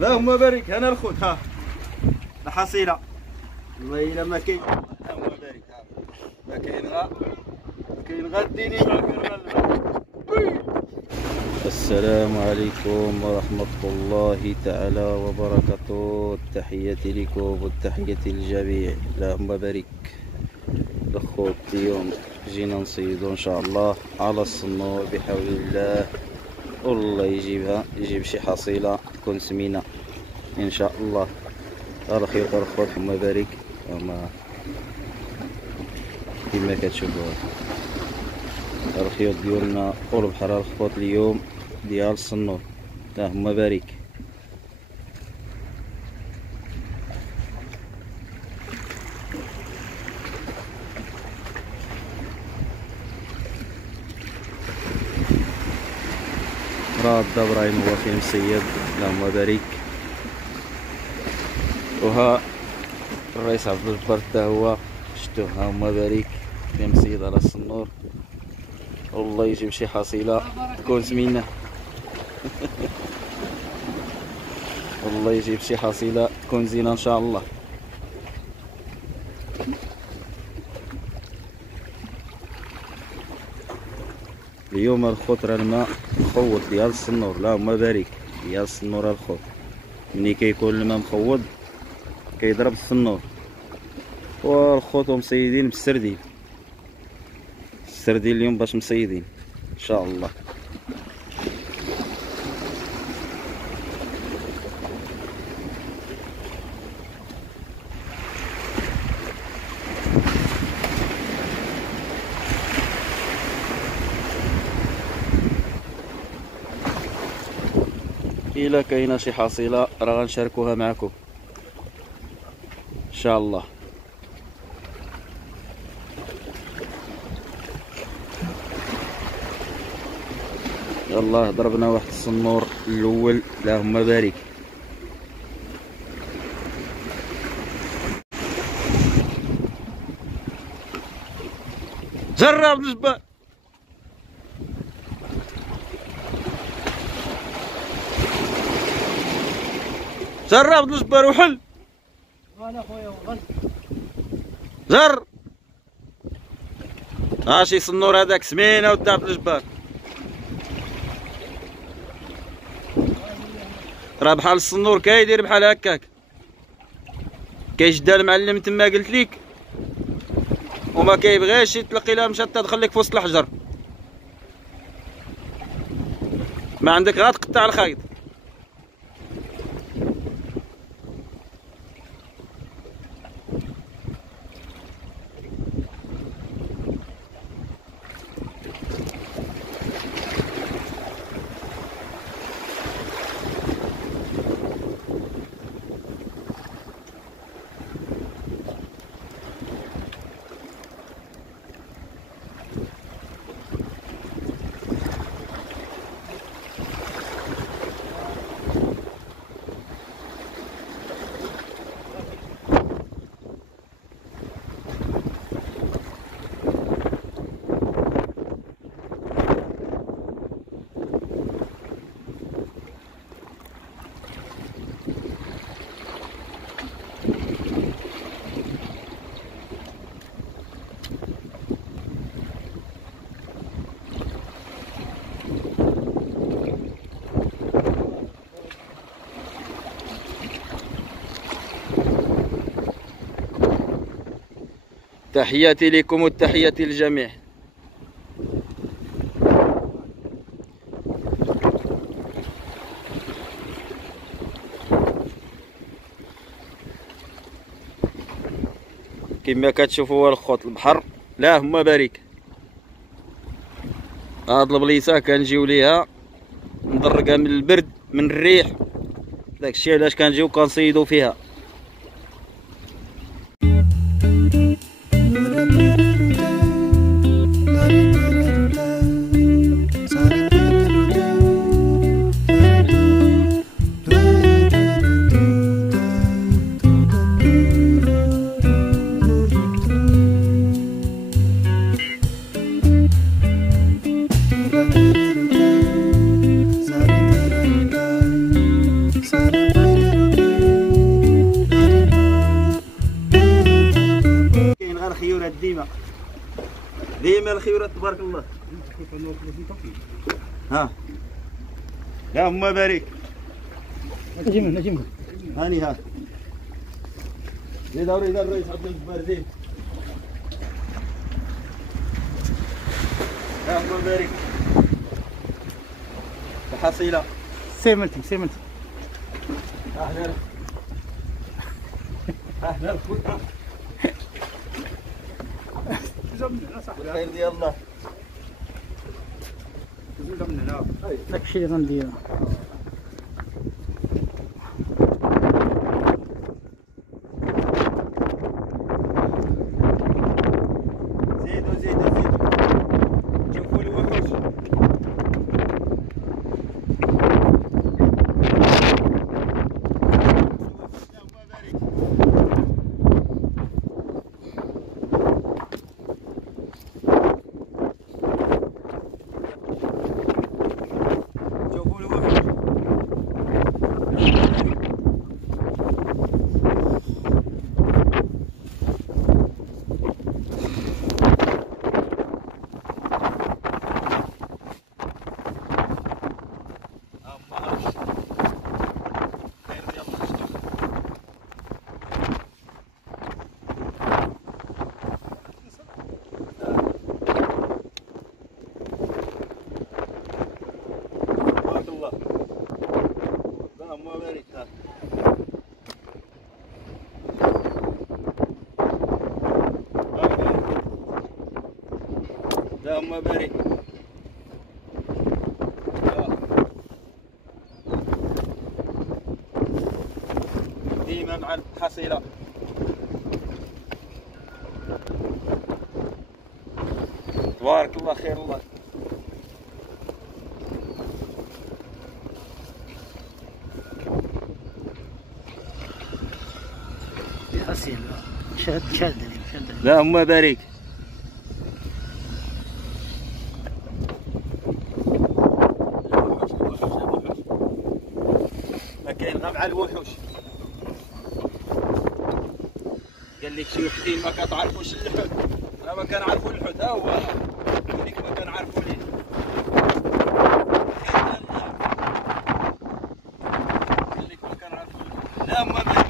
اللهم بارك. هنا الخوت ها الحصيله والله الا ما كاين. اللهم بارك. ما كاين غا الديني ما كاين غا السلام عليكم ورحمة الله تعالى وبركاته. تحياتي لكم والتحية للجميع. اللهم بارك. الخوت اليوم جينا نصيدو ان شاء الله على الصنور بحول الله، والله يجيب شي حصيلة تكون سمينة ان شاء الله. الخيوط الخوت اللهم بارك هما كما كتشوفوا. الخيوط ديالنا والبحر الخوت اليوم ديال الصنور. اللهم بارك. راه الدبراين هو فيه مصيد. اللهم بارك. وها الرئيس عبد الجبار حتى هو شتوه. اللهم بارك فيه مصيد على الصنور. والله يجيب شي حصيلة تكون سمينة. والله يجيب شي حصيلة تكون زينة ان شاء الله. اليوم الخوت راه الماء مخوض ديال الصنور. اللهم بارك. ديال الصنور الخوت ملي كيكون الماء مخوض كيضرب الصنور. والخوت مصيدين بالسردين. السردين اليوم باش مصيدين ان شاء الله. إلا كاينه شي حصيله راه غنشاركوها معكم ان شاء الله. يلا ضربنا واحد الصنور الاول. اللهم بارك. جرب الجبال. جرب الجبال وحل. انا خويا وغل زر شي صنور هذاك سمينه ودع في الجبال. راه بحال الصنور كيدير بحال هكاك كيشدها المعلم تما قلت ليك وما كيبغيش يتلقي لها مشات تدخل لك في وسط الحجر. ما عندك غير تقطع الخيط. تحياتي لكم والتحياتي للجميع. كما كتشوفوا الخوت البحر. اللهم بارك. هاد البليصه كنجيو ليها مدرقه من البرد من الريح. داكشي علاش كنجيو كنصيدو فيها. ديما ديما الخيرات تبارك الله. ها اللهم بارك. نجم هاني ها زيد اوريد الرئيس عبد الجبار زيد. اللهم بارك. الحصيلة سيمنتي اهلا اهلا خويا. الخير ديال الله. داكشي اللي غنديرو. زيدوا شوفوا الوحوش. اللهم بارك. ديما مع الحصيلة. تبارك الله خير الله. حسين شاد اللهم بارك. ما كاين غير مع الوحوش. قال لك شي وحدين ما كتعرفوش اللحوت. لا ما كنعرفوا اللحوت ها هو ديك ما كنعرفوا ليه. قال لك ما كنعرفوا اللحوت. لا ما بارك.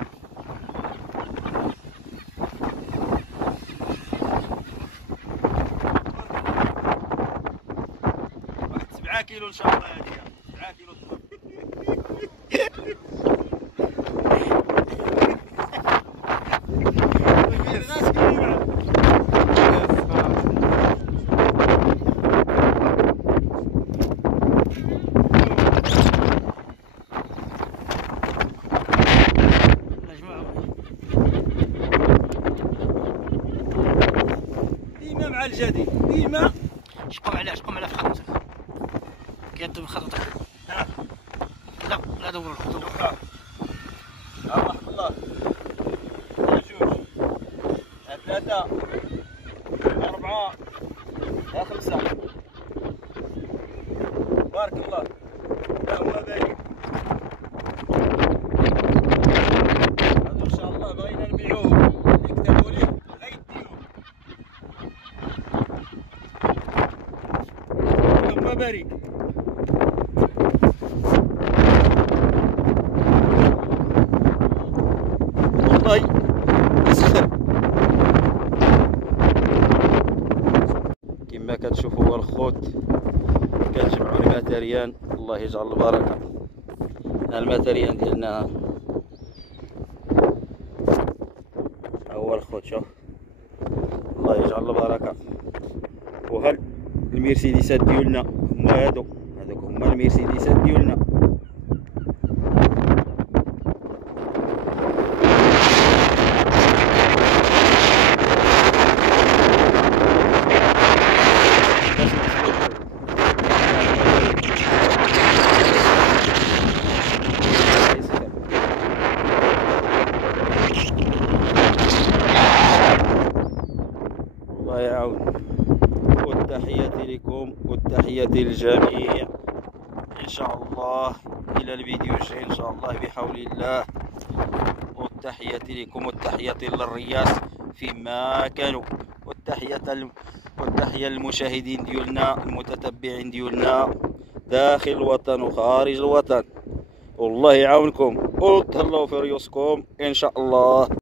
واحد 7 كيلو ان شاء الله هذه 7 كيلو. ديما مع الجديد ديما. شقم على في خطوتك. كيبدو بخطوتك. لا دور رحم الله. جوج 3 4 5. بارك الله. اللهم بارك. هذا ان شاء الله بغينا نبيعوهم. اللي كتبوا ليه غيديوهم. اللهم بارك. والله يسخر. كما كتشوفوا هو الخوت كنجمعوا الماتريان. الله يجعل البركه. الماتريان ديالنا ها هو الخوت. شوف الله يجعل البركه. وهل المرسيدسات ديالنا هما هذوك هما المرسيدسات ديالنا. الله يعاون. والتحية لكم والتحية للجميع إن شاء الله. إلى الفيديو الجاي إن شاء الله بحول الله. والتحية لكم والتحية للرياس فيما كانوا. والتحية للمشاهدين ديالنا المتتبعين ديالنا داخل الوطن وخارج الوطن. والله يعاونكم وتهلاو في ريوسكم ان شاء الله.